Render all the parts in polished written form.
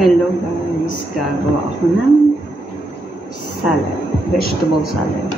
Hello guys, gagawa ako ng salad, vegetable salad.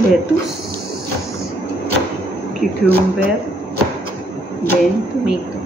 Lettuce, cucumber, then tomato.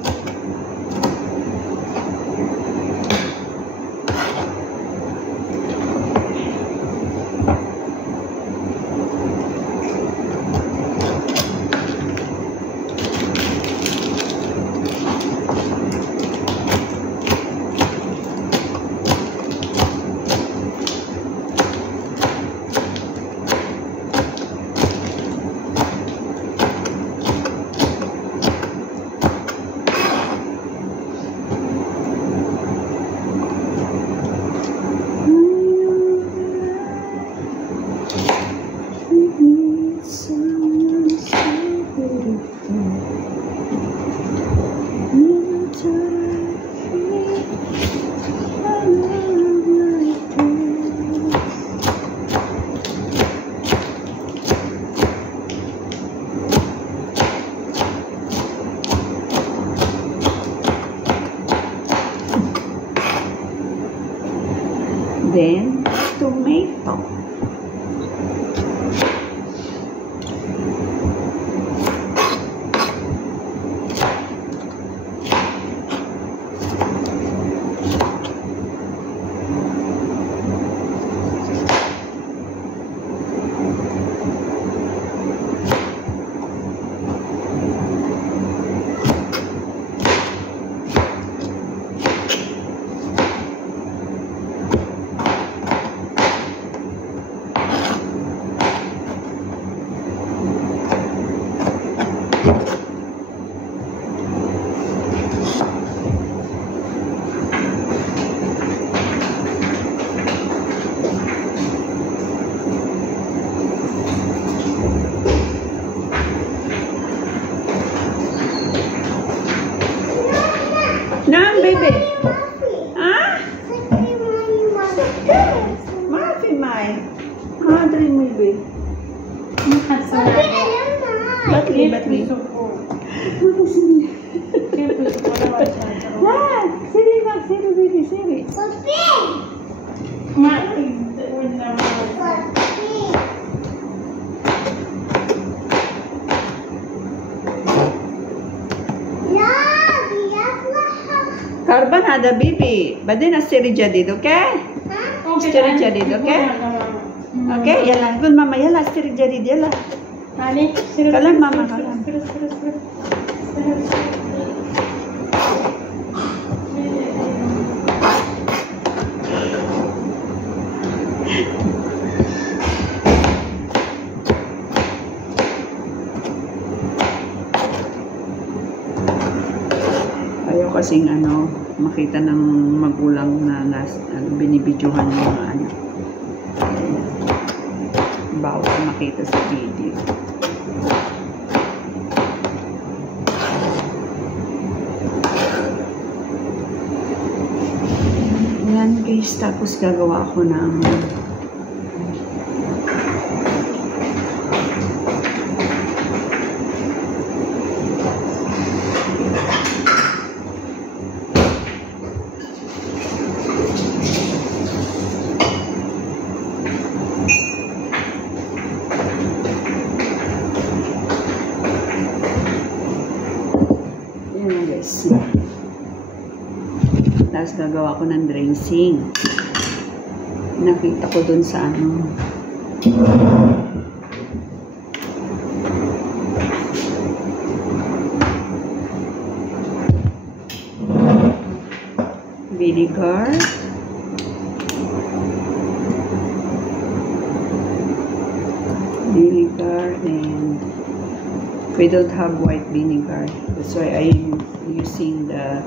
Then tomato. Naan, baby? Ah? Muffin, Mai. Ah, dali mo, baby. Batli. Ah, siri, baby, siri. Karban ada bibi, badin astiri jadid, okay? Astiri jadid, okay? Okay, yalla, gul mama, yalla astiri jadid, yalla. Kalam mama, kalam. Ayaw kasing makita ng magulang na binibidyohan ng mga anak. Bawal makita sa video. Yan guys, tapos gagawa ako ng Tapos gagawa ko ng dressing. Nakita ko dun sa ano. Vinegar. Vinegar, and we don't have white vinegar. That's why I'm using the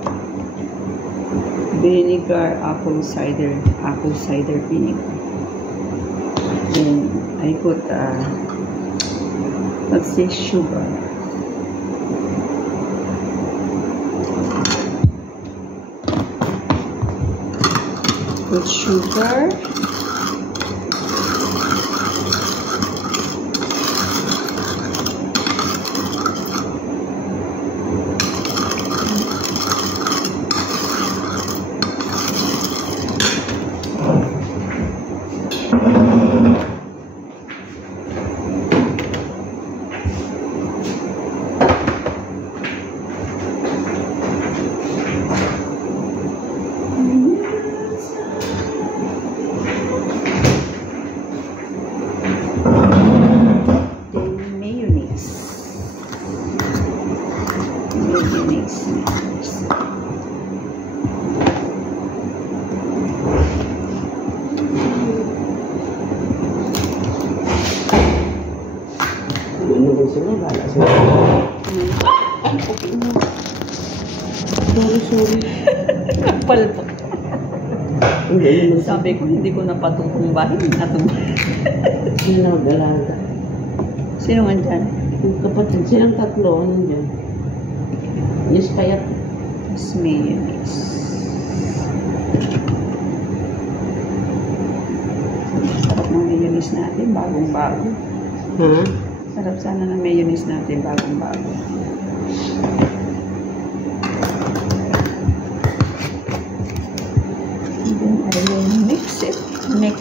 vinegar, apple cider vinegar. Then I put what's this, sugar. Put sugar. Sorry. Palpak. Sabi ko, hindi ko napatutumbahin. Sino na mag-alaga? Sino nga dyan? Yung kapatid, silang tatlo, ano dyan? Yes, payat. Mas mayonnaise. Sarap ng mayonnaise natin, bagong-bago. Ha? Sarap sana ng mayonnaise natin, bagong-bago. Then I will mix it. Mix.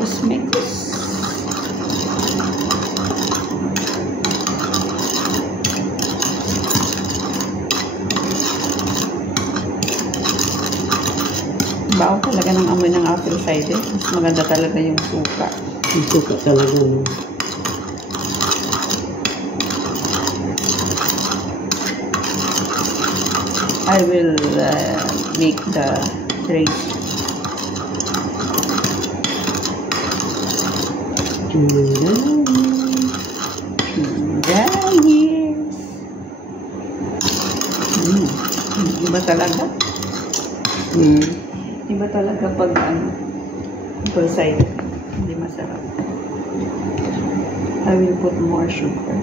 Bago talaga ng amoy ng apple cider. Mas maganda talaga yung suka. Yung suka talaga, no? I will make the dressing. Yes. Iba talaga. Iba talaga pag apple cider. Hindi masarap. I will put more sugar.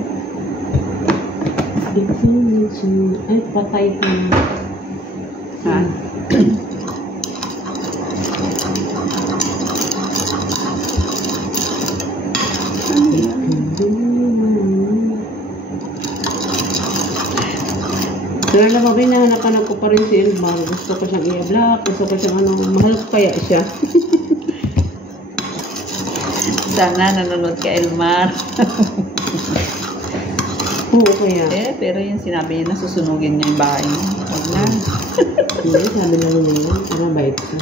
Ay, patay ko na. Ha? Pero alam mo, hinahanapan ako pa rin si Elmar. Gusto ko siyang i-block. Gusto ko siyang mahal ko kaya siya. Sana nanonood ka, Elmar. Oo, kaya. Pero yung sinabi niya na susunugin niya yung bahay niya. Huwag na. Hindi, sabi na rin yun. Parang bait ka.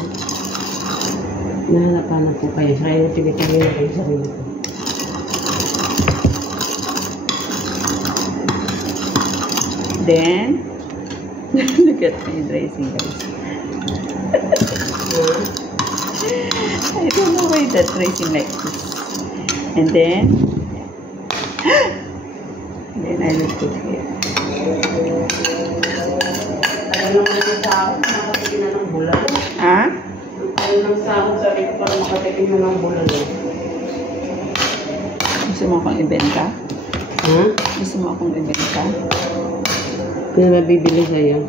Nahanapan ako kaya siya. Kaya napigitan niya na kayo sa sarili ko. Then, look at my dressing, guys. I don't know why that dressing like this. And then I will put here. Ano naman yung sahod? Makatikin na ng bulalo. Ha? Ano ng sahod? Sabi ko para makatikin na ng bulalo. Gusto mo akong ibenta? Ha? Gusto mo akong ibenta? Kaya mabibili sa'yo.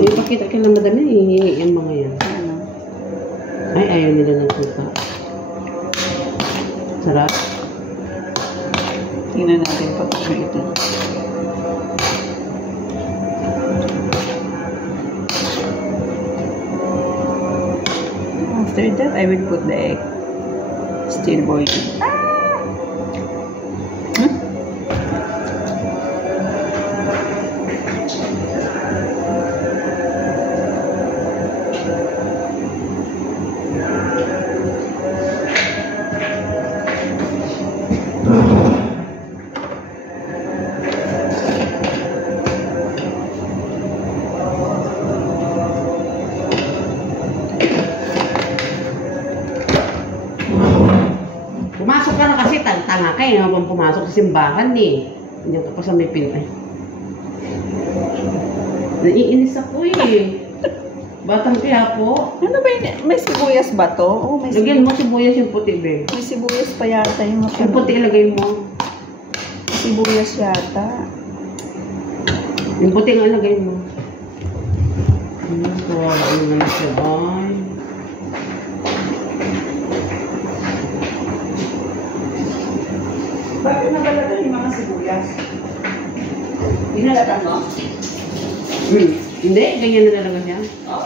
May pakita ka lang madami, hihingi yung mga yan. Ano? Ay, ayaw nila ng suka. Sarap. Tingnan natin pag ito. After that, I will put the egg. Still boiling. Pumasok ka na kasi, tanga ka eh. Habang pumasok sa simbahan eh. Hindi ka pa sa may pinay. Naiinis ako eh. Batang kaya po. Ano ba yun? May sibuyas ba to? Oh, may Lagyan mo sibuyas yung puti, be. May sibuyas pa yata yung Yung puti ilagay mo. sibuyas yata. Yung puti nga ilagay mo. Kawawa naman siya. Ay. Bakit nabalatan yung mga sibuyas? Binalatan mo? Hindi, ganyan na talaga siya. Oh.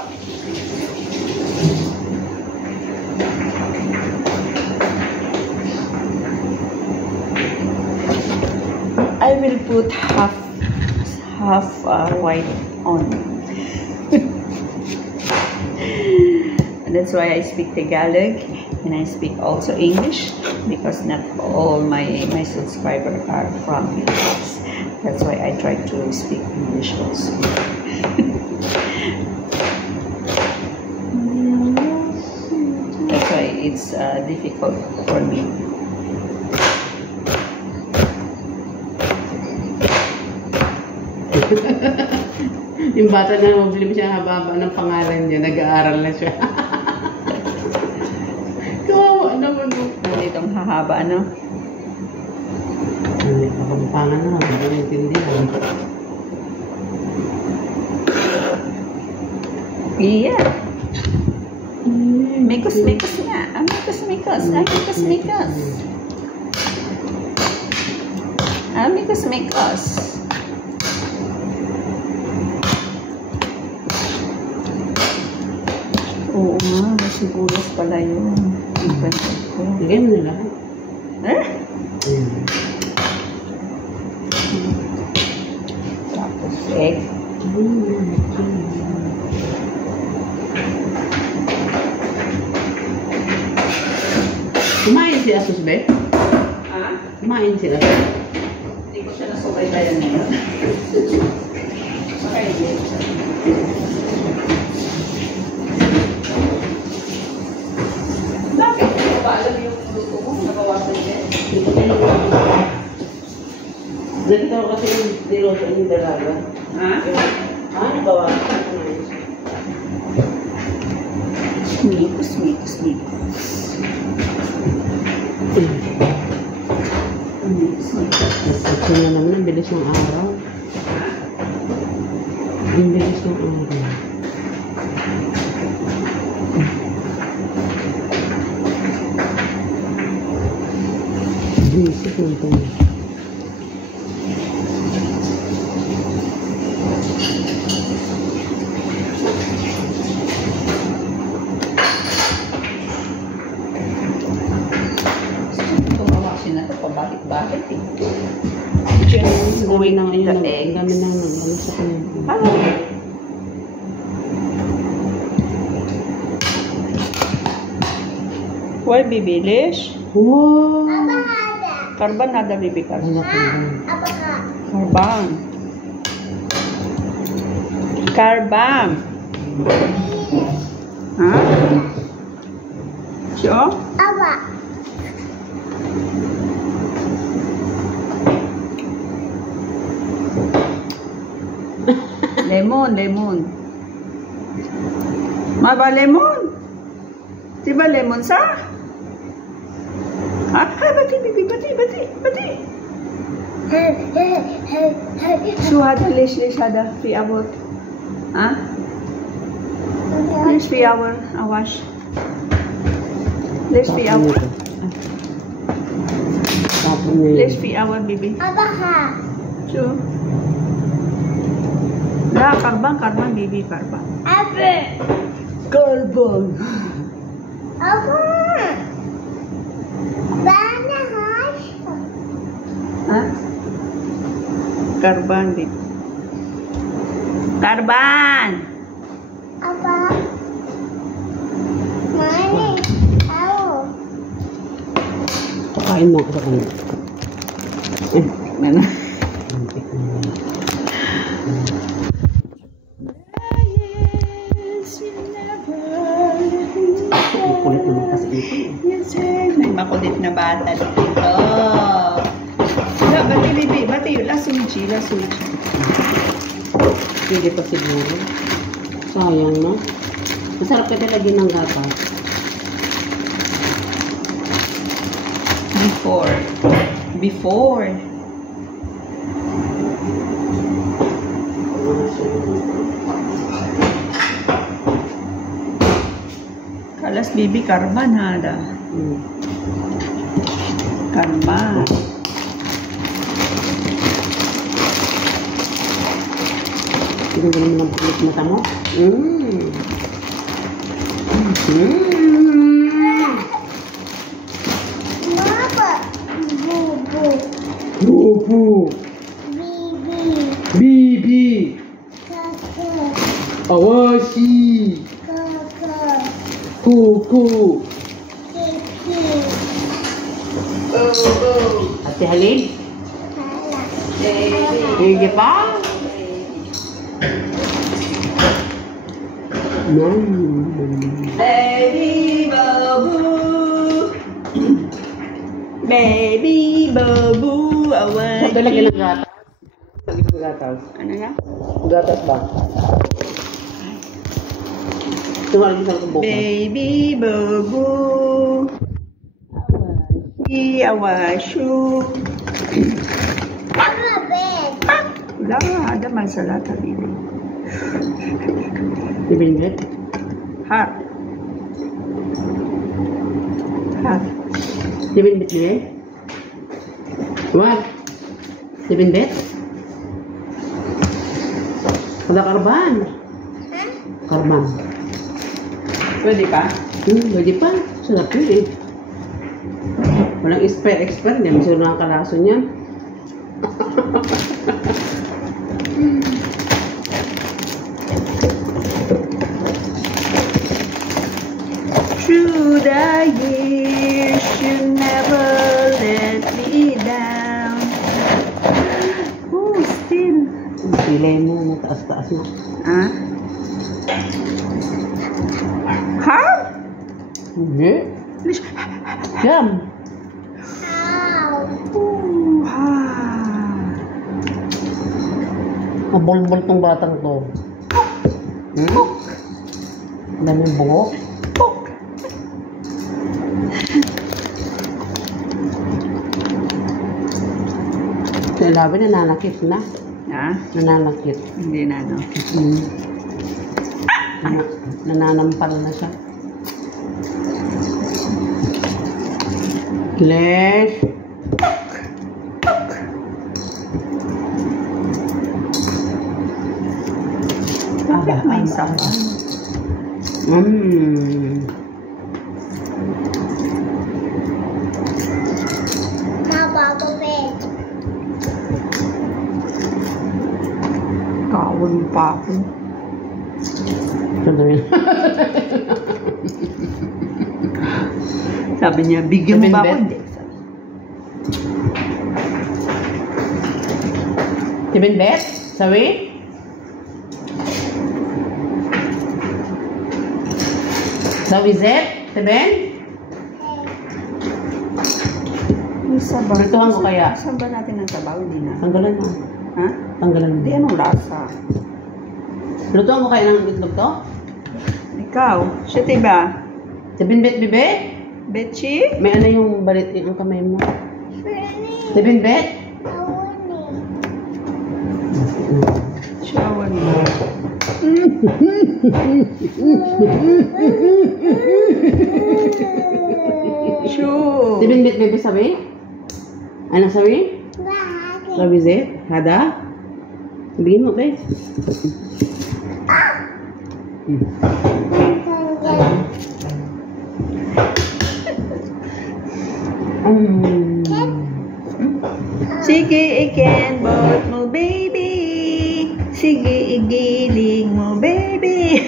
I will put half white on. That's why I speak Tagalog and I speak also English, because not all my subscribers are from US. That's why I try to speak English also. That's why it's difficult for me. Yung bata na mabili mo siya haba-haba ng pangalan niya, nag-aaral na siya. Kawawa naman mo. Itong hahaba, ano? Ay, kapampangan na, hindi ko naintindihan. Yeah. Mikos nga. Mikos. Oo nga, may sibuyas pala yun. Lagay mo na lahat. Eh? Ayan. Tapos egg. Kumain si Asus, be? Ah? Kumain sila. Hindi ko siya nasubaybayan ngayon. Okay, bakit? Paalam yung luto mo? Nabawasan din? Ganito kasi yung niloto yung dalaga. Ha? Nabawasan. Mikos. Ito na naman, ang bilis ng araw. Ang bilis ng araw. Bisit na ito. Tumawasin na ito, pabakit-bakit eh. Going Going na the ngayon. eggs. Ang dami na ano sa kanya. Hello. Why bibilish? Wow! Karban nada bibi karban. Anak ko. Karban. Karban. Ha? Sure? Lemon. Maba lemon. Diba lemon sa? Ah, bati. Şu hada leş hada fi abot. Ha? Leş fi hour awash. Leş fi hour. Tapon niya Leş yun. fi hour bibi. Şu. La karban bibi karban. Karban. Ha? Karban, baby. Karban! Pakain mo ako sa kanya. Ano? Kulit naman kasi ito. Yes, may makulit na bata dito. Bati, baby. Bati yun. Lasuji. Hindi pa siguro. Sayang, no? Masarap ka lagyan ng gata. Before. Kalas, baby. Karban, hada. Karban. Tinanggalin mo ng kulit mata mo. Bubu. Bibi. Awashi. Kuku. Ate Halid? Sige pa? Baby Babu. Baby Babu. Awan. Ito lagyan ng gatas. Lagyan ng gatas. Ano na? Gatas ba? Tumalagyan sa bukas. Baby Babu. Awashu. Wala, ada masalah tadi. Dibinbit? Ha. Dibinbit niya? What? Dibinbit? Ada karban. Karban. Pwede pa? Pwede pa. Sarap yun eh. Walang expert. Hindi mo siguro nakakalaso niyan. Through the years, you never let me down. Oh, still. Pilay mo, mataas-taas mo. Ha? Ha? Hindi. Yum. Oh, ha. Mabol-bol tong batang to. Ang daming bungo. Labi, nananakit na. Ha? Nananakit. Hindi na, no? Nananampal na siya. Giles. Bakit may sabaw? Kawal pa ako. Sabi niya, bigyan mo ba ako? Hindi. Dibinbit? Sawi? Sawi Zet? Tiben? May sabaw. Lutuhan ko kaya? Saan ba natin ang sabaw? Hindi na. Tanggalan mo. Ha? Tanggalan mo. Hindi, anong lasa? Lutuhan ko kaya ng itlog to? Ikaw, siya diba? Dibinbit, bibe? Betchy? May ano yung balit yung kamay mo? Dibinbit? Shower mo. Shoo. Dibinbit, bibe, sabi? Ano sabi? Sabi Zet? Hada? Sabihin mo, be. Sige, ikembot mo, baby. Sige, igiling mo, baby.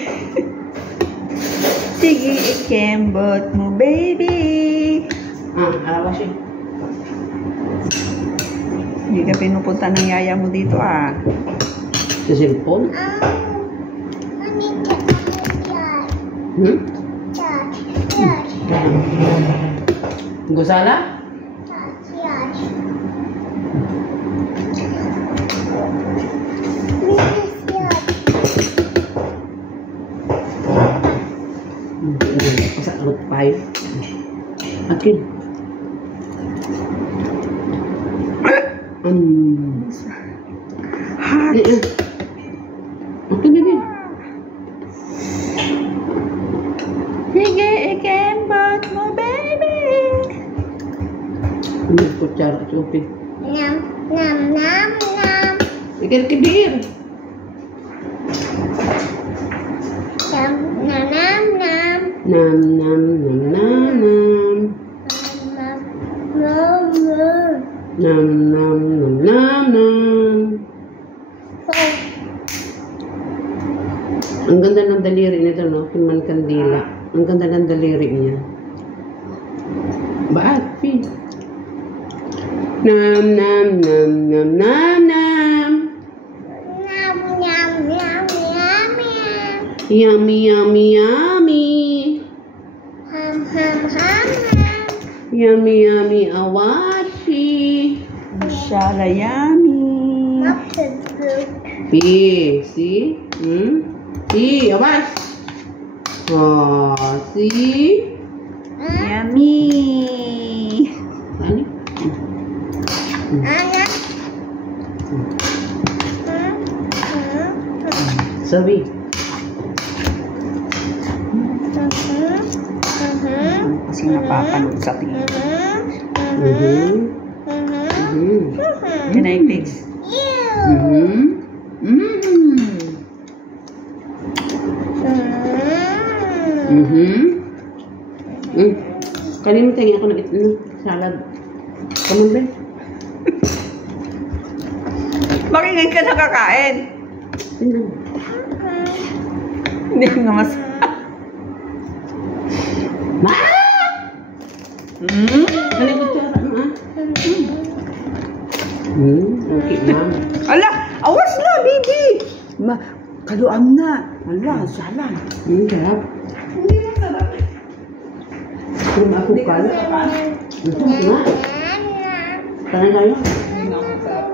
Sige, ikembot mo, baby. Awas yun. Hindi ka pinupunta ng yaya mo dito, ah. Sa cellphone? Hmm? Gusala? Pasal five. Akin. Hot. Akin baby. Sige, ikembot mo, baby. Kutsara at upi. Nam, nam, nam, nam. Ikan kebir. Nam, nam, nam, nam. Nam nam nam nam nam. Nam, nam, nam. Nam nam nam nam nam. Oh, Ang ganda ng daliri nito, no? Pinman kandila. Ang ganda ng daliri niya. Baat, Pi. Nam nam nam nam nam nam. nam, nam, nam, nam, nam. Yummy yummy yummy. Ham, ham, ham, ham. Yummy yummy awashi. Mashallah, yummy. Up to the Pi, see? See, awas. Oh, see? Yummy. Ano? anak. Sabi. Kasi napapanood sa TV. Can I taste? Kanina tingin ako ng salad. Come on, Ben. Bakit ngayon ka nakakain? Hindi ko nga mas... Ma! Hmm? Ano yung kutsara mo, ah? Okay, ma'am. Ala, awas na, baby! Kaluam na. Ala, salam. Sarap. Kung ako ka, ito nga. Tanay kayo.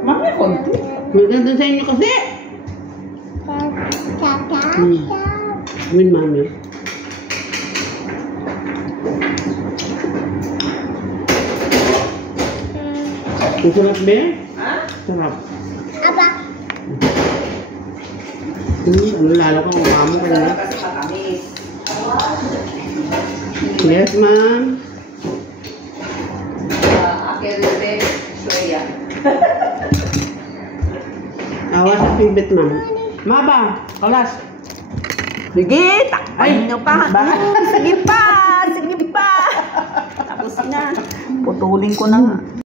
Mami, konti. Maganda sa inyo kasi. Win, mami. Ang sarap, be? Ha? Sarap. Aba, Ano lalo ko kung mamo ka na? Kasi matamis. Yes, ma'am. Akin, bebe. Soya. Awas sa pibit, ma'am. Maba, kalas. Sige, takpan nyo pa. Bakit? Sige pa, sige pa. Tapos na. Putulin ko na nga.